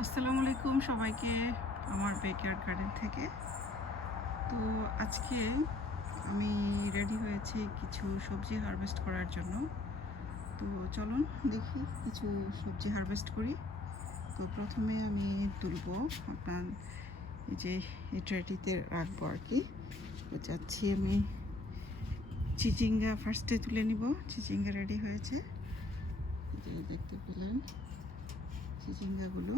আসসালামু আলাইকুম সবাইকে আমার বেকার গার্ডেন থেকে। তো আজকে আমি রেডি হয়েছি কিছু সবজি হারভেস্ট করার জন্য। তো চলুন দেখি কিছু সবজি হারভেস্ট করি। তো প্রথমে আমি তুলব আপনার এই যে ট্রেটিতে রাখব আর কি। তো যাচ্ছি আমি চিচিঙ্গা ফার্স্টে তুলে নিব। চিচিঙ্গা রেডি হয়েছে। দেখতে পেলেন। চিচিঙ্গাগুলো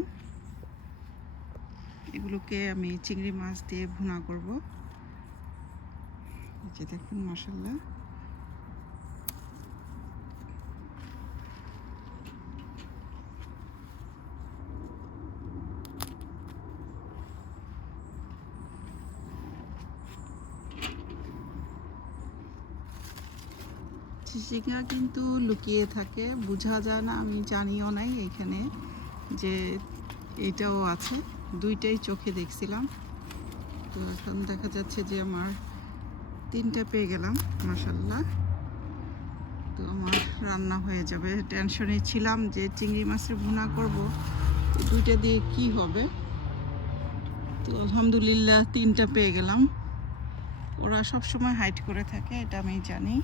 এগুলোকে আমি চিংড়ি মাছ দিয়ে ভুনা করব। যে দেখুন মশাল্লা চিচিঙ্গা কিন্তু লুকিয়ে থাকে, বোঝা যায় না, আমি জানিও নাই এখানে। যে এটাও আছে। দুইটাই চোখে দেখছিলাম। তো এখন দেখা যাচ্ছে যে আমার তিনটা পেয়ে গেলাম মাসাল্লাহ তো আমার রান্না হয়ে যাবে। টেনশনে ছিলাম যে চিংড়ি মাছের ভুনা করব। দুইটা দিয়ে কি হবে? তো আলহামদুলিল্লাহ তিনটা পেয়ে গেলাম। ওরা সব সময় হাইট করে থাকে, এটা আমি জানি।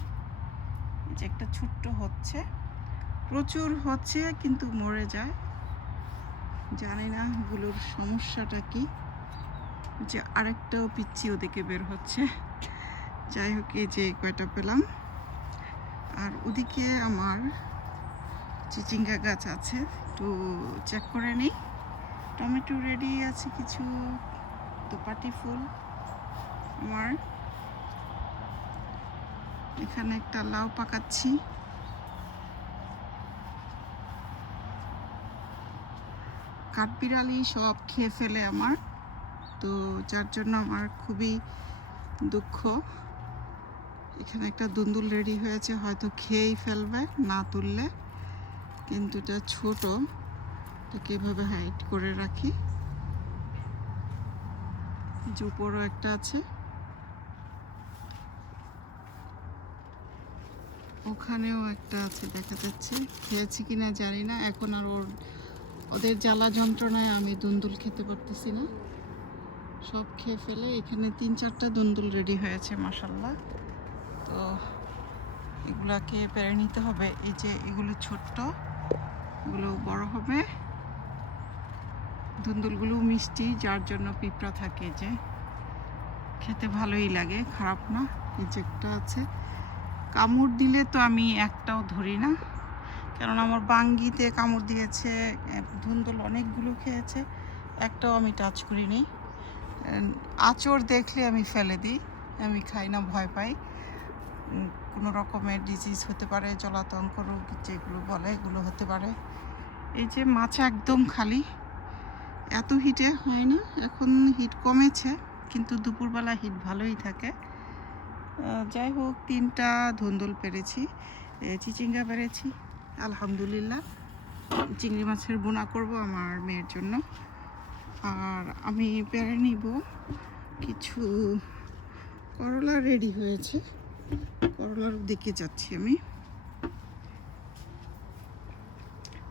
যে একটা ছোট্ট হচ্ছে। প্রচুর হচ্ছে, কিন্তু মরে যায়। জানি না ওগুলোর সমস্যাটা কি। যে আরেকটাও পিচ্ছি ওদিকে বের হচ্ছে। যাই হোক, এই যে কয়টা পেলাম। আর ওদিকে আমার চিচিঙ্গা গাছ আছে একটু চেক করে নিই। টমেটো রেডি আছে কিছু, দোপাটি ফুল আমার। এখানে একটা লাউ পাকাচ্ছি। কাঠবিড়ালি সব খেয়ে ফেলে আমার। তো যার জন্য আমার খুবই দুঃখ। এখানে একটা দুন্দুল রেডি হয়েছে, হয়তো খেয়েই ফেলবে, না তুললে। কিন্তু এটা ছোট এটাকে এভাবে হাইট করে রাখি? উপরও একটা আছে। ওখানেও একটা আছে, দেখা যাচ্ছে। খেয়েছি কিনা জানি না, এখন আর ওর ওদের জ্বালা যন্ত্রণায় আমি দুন্দুল খেতে পারতেছি না। সব খেয়ে ফেলে এখানে তিন চারটা দুন্দুল রেডি হয়েছে মাসাল্লাহ তো এগুলাকে পেরে নিতে হবে। এই যে এগুলো ছোট্ট, এগুলো বড় হবে। দুন্দুলগুলো মিষ্টি, যার জন্য পিঁপড়া থাকে যে। খেতে ভালোই লাগে, খারাপ না এই যে একটা আছে। কামড় দিলে তো আমি একটাও ধরি না। কেননা আমার বাঙ্গিতে কামড় দিয়েছে ধুন্দুল অনেকগুলো খেয়েছে, একটাও আমি টাচ করিনি। আঁচড় দেখলে আমি ফেলে দিই, আমি খাই না, ভয় পাই। কোনো রকমের ডিজিজ হতে পারে, জলাতঙ্ক রোগ যেগুলো বলে, এগুলো হতে পারে। এই যে মাছ একদম খালি, এত হিটে হয় না এখন হিট কমেছে, কিন্তু দুপুরবেলা হিট ভালোই থাকে। যাই হোক, তিনটা ধুন্দুল পেরেছি চিচিঙ্গা পেরেছি। আলহামদুলিল্লাহ, চিংড়ি মাছের বোনা করব আমার মেয়ের জন্য। আর আমি পেরে নিব কিছু করলা রেডি হয়েছে। করলার দিকে যাচ্ছি আমি।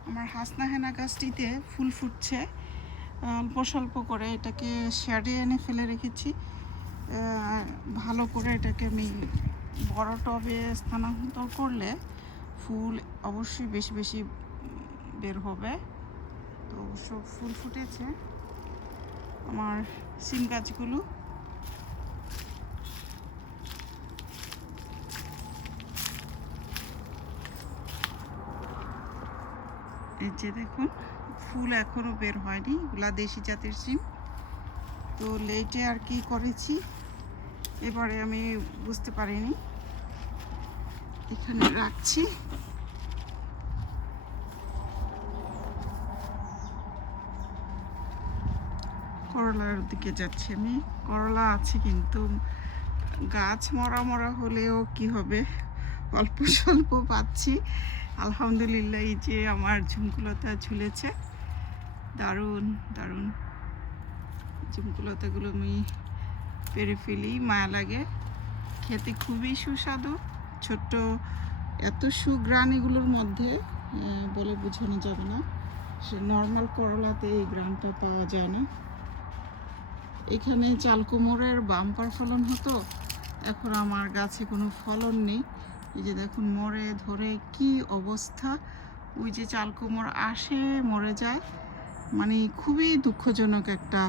আমার হাসনা হেনা গাছটিতে ফুল ফুটছে। অল্প স্বল্প করে এটাকে শ্যাডে এনে ফেলে রেখেছি। ভালো করে এটাকে আমি বড় টবে স্থানান্তর করলে ফুল অবশ্যই বেশি বেশি বের হবে। তো সব ফুল ফুটেছে। আমার সিম গাছগুলো। এই যে দেখুন, ফুল এখনও বের হয়নি, এগুলা দেশি জাতের সিম। তো লেটে আর কি করেছি, এবারে আমি বুঝতে পারিনি। এখানে রাখছি। করলার দিকে যাচ্ছি আমি। করলা আছে কিন্তু গাছ মরা মরা হলেও কি হবে? অল্প স্বল্প পাচ্ছি। আলহামদুলিল্লাহ, এই যে আমার ঝুমকুলতা ঝুলেছে। দারুণ দারুণ। ঝুমকুলতাগুলো আমি পেরে ফেলি, মায়া লাগে। খেতে খুবই সুস্বাদু। ছোট্ট এত সুগ্রান এগুলোর মধ্যে বলে বোঝানো যাবে না। সে নর্মাল করলাতে এই গ্রামটা পাওয়া যায় না। এখানে চাল কুমড়োর বাম্পার ফলন হতো। এখন আমার গাছে কোনো ফলন নেই। এই যে দেখুন, মরে ধরে কি অবস্থা। ওই যে চাল কুমড়ো আসে, মরে যায়। মানে খুবই দুঃখজনক একটা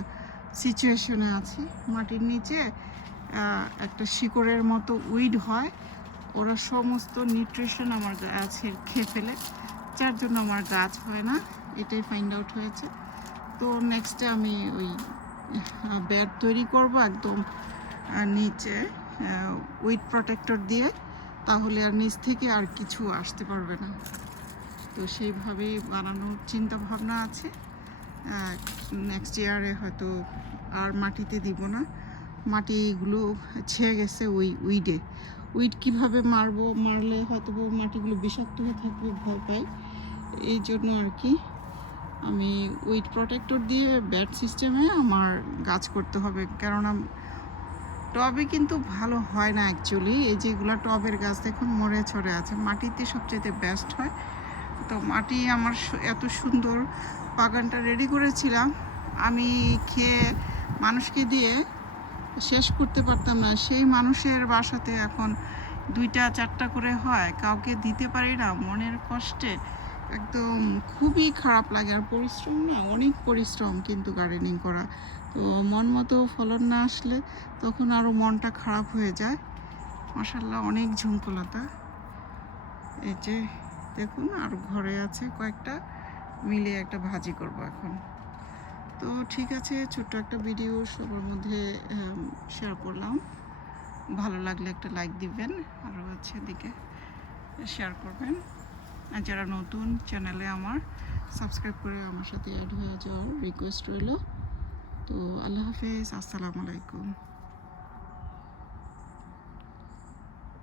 সিচুয়েশনে আছি। মাটির নিচে একটা শিকড়ের মতো উইড হয়। ওরা সমস্ত নিউট্রিশন আমার গাছের খেয়ে ফেলে। যার জন্য আমার গাছ হয় না, এটাই ফাইন্ড আউট হয়েছে। তো নেক্সটে আমি ওই ব্যাট তৈরি করব একদম নিচে উইড প্রোটেক্টর দিয়ে। তাহলে আর নিচ থেকে আর কিছু আসতে পারবে না। তো সেইভাবেই বানানোর চিন্তা ভাবনা আছে নেক্সট ইয়ারে হয়তো আর মাটিতে দিব না। মাটিগুলো ছেয়ে গেছে ওই উইডে উইড কীভাবে মারবো, মারলে হয়তো মাটিগুলো বিষাক্ত হয়ে থাকবে, ভয় পাই এই জন্য আর কি আমি উইড প্রোটেক্টর দিয়ে ব্যাট সিস্টেমে আমার গাছ করতে হবে। কেননা টবে কিন্তু ভালো হয় না অ্যাকচুয়ালি এই যেগুলো টবের গাছ দেখুন, মরে ছড়ে আছে। মাটিতে সবচেয়ে বেস্ট হয়। তো মাটি আমার এত সুন্দর বাগানটা রেডি করেছিলাম। আমি খেয়ে, মানুষকে দিয়ে শেষ করতে পারতাম না। সেই মানুষের বাসাতে এখন দুইটা, চারটা করে হয়। কাউকে দিতে পারি না, মনের কষ্টে। একদম খুবই খারাপ লাগে। আর পরিশ্রম না, অনেক পরিশ্রম কিন্তু গার্ডেনিং করা। তো মন মতো ফলন না আসলে তখন আরও মনটা খারাপ হয়ে যায়। মাসাল্লাহ অনেক ঝুমকলতা এই যে, দেখুন আর ঘরে আছে কয়েকটা, মিলে একটা ভাজি করব এখন। তো ঠিক আছে, ছোট্ট একটা ভিডিও সবার মধ্যে শেয়ার করলাম। ভালো লাগলে একটা লাইক দিবেন আরও হচ্ছে দিকে শেয়ার করবেন। আর যারা নতুন চ্যানেলে আমার সাবস্ক্রাইব করে আমার সাথে অ্যাড হয়ে যাওয়ার রিকোয়েস্ট রইল। তো আল্লাহ হাফেজ, আসসালামু আলাইকুম।